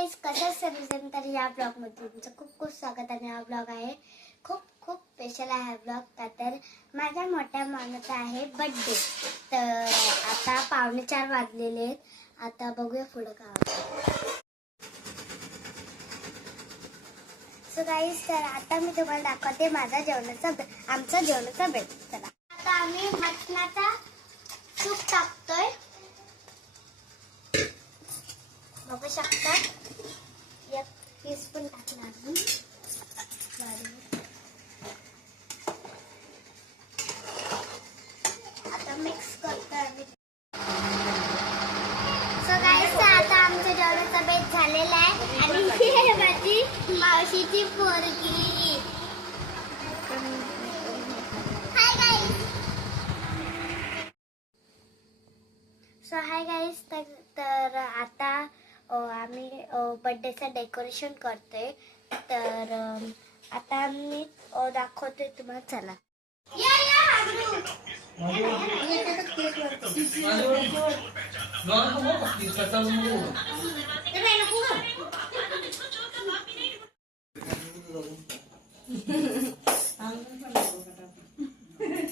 Guys, कसं सर्वजण तर या ब्लॉगमध्ये तुमचं खूप खूप स्वागत आहे. हा ब्लॉग आहे खूप खूप स्पेशल आहे. ब्लॉग का तर माझ्या मोठ्या मामाचा आहे बर्थडे. तर आता 3:45 वाजलेले आहेत. आता बघूया पुढं का. सो गाईज, तर आता मी तुम्हाला दाखवते माझा आमचा जेवणाचा बेत. चला आता आम्ही मटणाचा सूप टाकतोय, बघू शकता. एक टीस्पून टाकला अजून. आता मिक्स करतोय आम्ही. सो गाईस, आता आमच्या जेवणाचा बेत झालेला आहे आणि ही आहे माझी मावशीची पोरगी. Hi guys. So hi guys, तर आता आम्ही बर्थडेचं डेकोरेशन करतोय. तर आता आम्ही दाखवतोय तुम्हाला. चला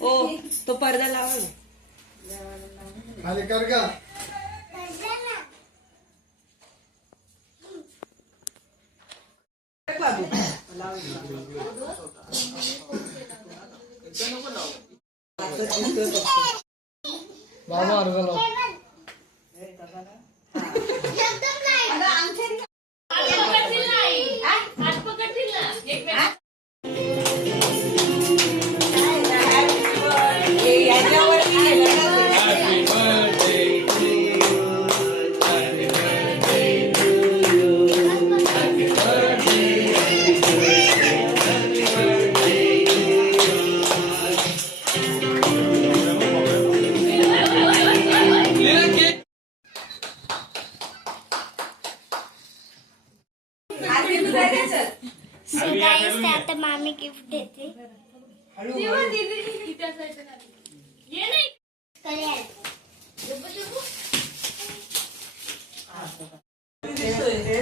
ओ तो पडदा लावा ना. खाली कर का. बाबा अर्गलो सो गाईस, आता मामी गिफ्ट देते.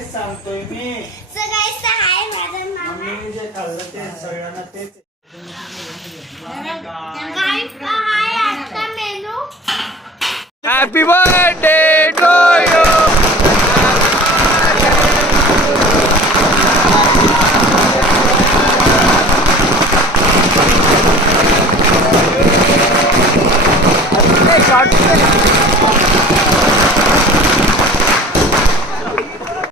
सांगतोय मी. सो गाईस, हाय माझा मामा. मी जे खाल्लं ते सगळ्यांना तेच. गाईस, हाय आजचा menu. Happy birthday to you. Hey,